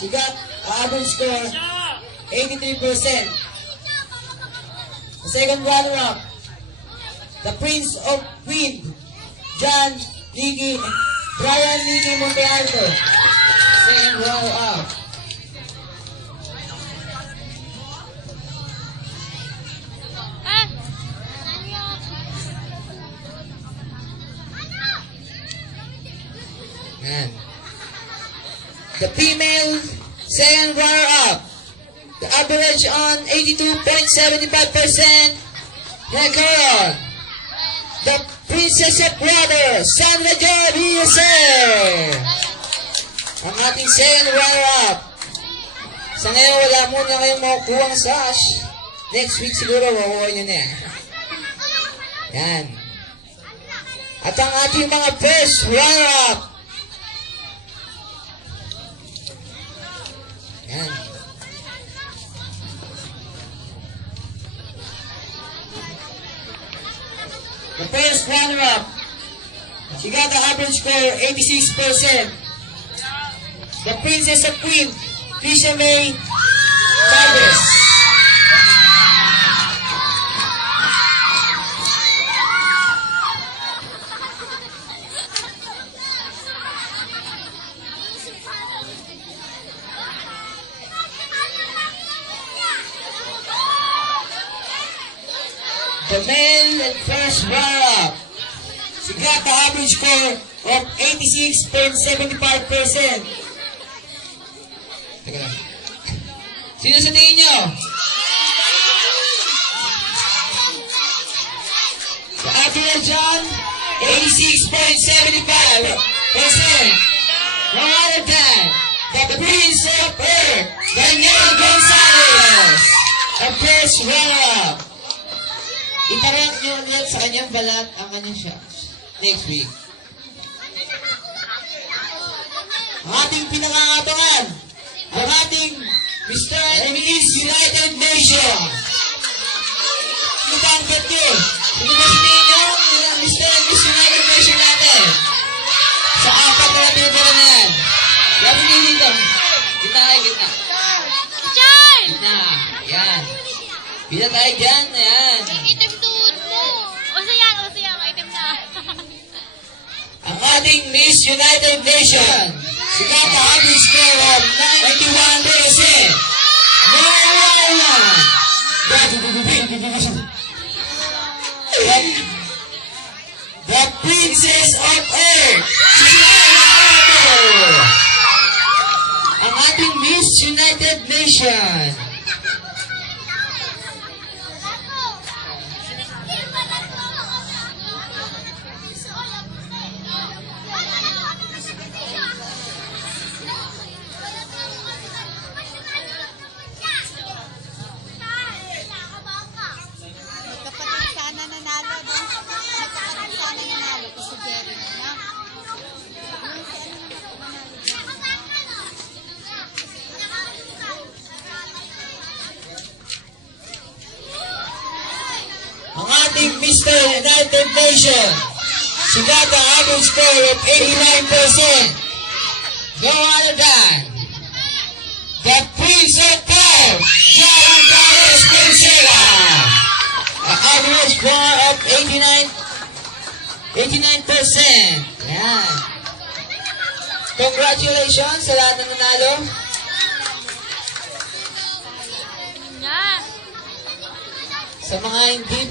She got average score 83%. The second runner-up, the Prince of Wind, Brian Nicky Montealto. Second runner-up. And the female second runner-up, the average on 82.75%. Record, the Princess of Water, Sandra Joy USA. Ang ating second runner-up. Sa ngayon, wala muna kayong makukuhang sash. Next week siguro, makukuha nyo na yan. Yan. At ang ating mga first runner-up. Yan. The first runner-up, she got the average score 86%. The Princess of Queen, Tricia May Chavez. The male and first runner-up, she got the average score of 86.75%. Teka lang. Sino sa tingin nyo? The average on 86.75%. No other than the Prince of Earth, Daniel Gonzalez, the first runner-up. Itarap nyo ulit sa kanyang balat ang kanyang shots. Next week. Ang ating pinakaabangan, ang ating Mr. and Miss United Nations. Nagangkat nyo. Hindi ba sinayin nyo ang Mr. and Miss United Nations natin? Sa apat na natibura na yan. Lapit nyo dito. Gitna kayo, gitna. Gitna. Yan. Bila tayo dyan. Yan. Itim tuhod mo. Uso yan, itim na. Ang ating Miss United Nations, she got the average score of 91%. The Princess of Earth, Sheila. Ang ating Miss United Nations. Ang ating Mr. United Nations, she got the average score of 89%. No other than the Prince of Power, Sharon Carlos Pencela. An average score of 89%. Yan. Congratulations sa lahat ng nanalo. Sa mga hindi